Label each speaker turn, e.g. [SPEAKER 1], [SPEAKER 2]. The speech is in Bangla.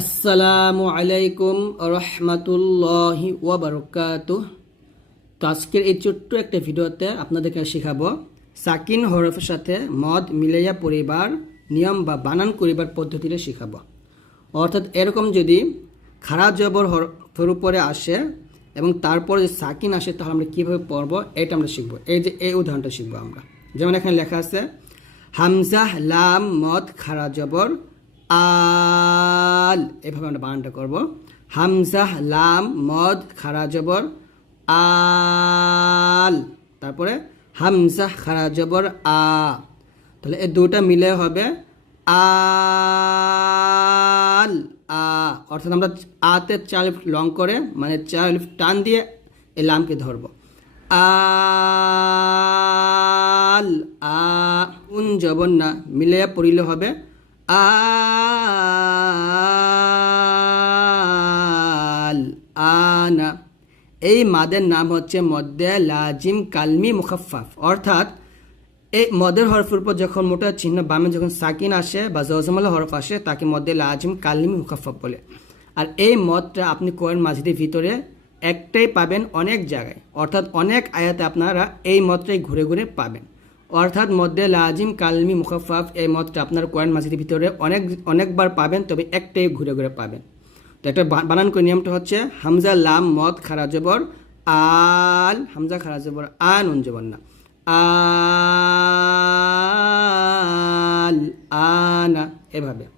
[SPEAKER 1] আসসালামু আলাইকুম রহমাতুল্লাহি ওয়াবারকাতুহ তো আজকের এই ছোট্ট একটা ভিডিওতে আপনাদেরকে শেখাবো সাকিন হরফের সাথে মদ মিলাইয়া পরিবার, নিয়ম বা বানান করিবার পদ্ধতিটা শেখাবো। অর্থাৎ এরকম যদি খারাপ জবর হরফের উপরে আসে এবং তারপর যে সাকিন আসে, তাহলে আমরা কীভাবে পড়ব, এটা আমরা শিখব। এই যে এই উদাহরণটা শিখব আমরা। যেমন এখানে লেখা আছে, হামজাহ, লাম, মদ, খারা জবর আল এভাবে আমরা বানানটা করব। হামজাহ, লাম, মদ খারা জবর আল। তারপরে হামজাহ খারা জবর আ। তাহলে এই দুটা মিলে হবে আল, আ। অর্থাৎ আমরা আতে চার লং করে মানে চার টান দিয়ে এই লামকে ধরবো। আল, আ, উন জবন না, মিলে পড়িলে হবে আল আনা। এই মাদের নাম হচ্ছে মদ্দে লাজিম কালমি মুখাফাফ অর্থাৎ এই মদের হরফের উপর যখন মোটা চিহ্ন বামে যখন সাকিন আসে বা জজমাল হরফ আসে, তাকে মদ্দে লাজিম কালমি মুখাফাফ বলে। আর এই মদটা আপনি কোরআন মাজিদের ভিতরে একটাই পাবেন অনেক জায়গায়। অর্থাৎ অনেক আয়াতে আপনারা এই মদটাই ঘুরে ঘুরে পাবেন। অর্থাৎ মধ্যে লাজিম কালমি মুখাফাফ এই মতটা আপনার কোরআন মাজিদের ভিতরে অনেক, অনেকবার পাবেন, তবে একটাই ঘুরে ঘুরে পাবেন। তো একটা বানান করে, নিয়মটা হচ্ছে হামজা, লাম, মদ, খারা, জবর, আল, হামজা, খারা, জবর, আ, নুন, জবর না। আল আনা এভাবে।